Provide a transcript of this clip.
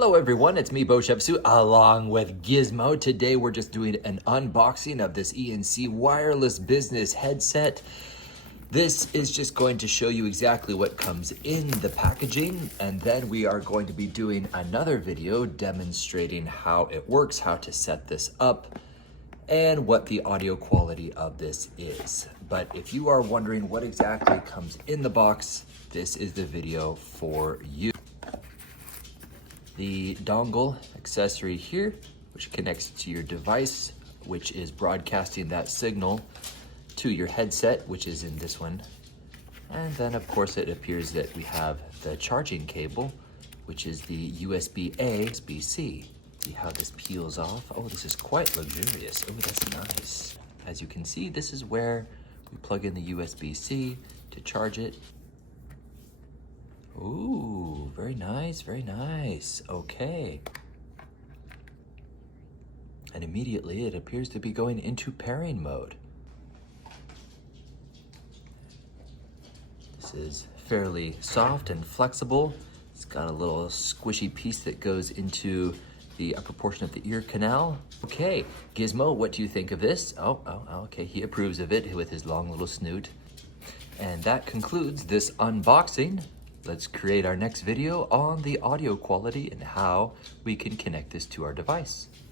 Hello everyone, it's me, Bo Shepsu, along with Gizmo. Today we're just doing an unboxing of this ENC wireless business headset. This is just going to show you exactly what comes in the packaging, and then we are going to be doing another video demonstrating how it works, how to set this up, and what the audio quality of this is. But if you are wondering what exactly comes in the box, this is the video for you. The dongle accessory here, which connects to your device, which is broadcasting that signal to your headset, which is in this one. And then of course it appears that we have the charging cable, which is the USB-A, USB-C. See how this peels off? Oh, this is quite luxurious. Oh, that's nice. As you can see, this is where we plug in the USB-C to charge it. Ooh, very nice, very nice. Okay. And immediately it appears to be going into pairing mode. This is fairly soft and flexible. It's got a little squishy piece that goes into the upper portion of the ear canal. Okay, Gizmo, what do you think of this? Oh, okay, he approves of it with his long little snoot. And that concludes this unboxing. Let's create our next video on the audio quality and how we can connect this to our device.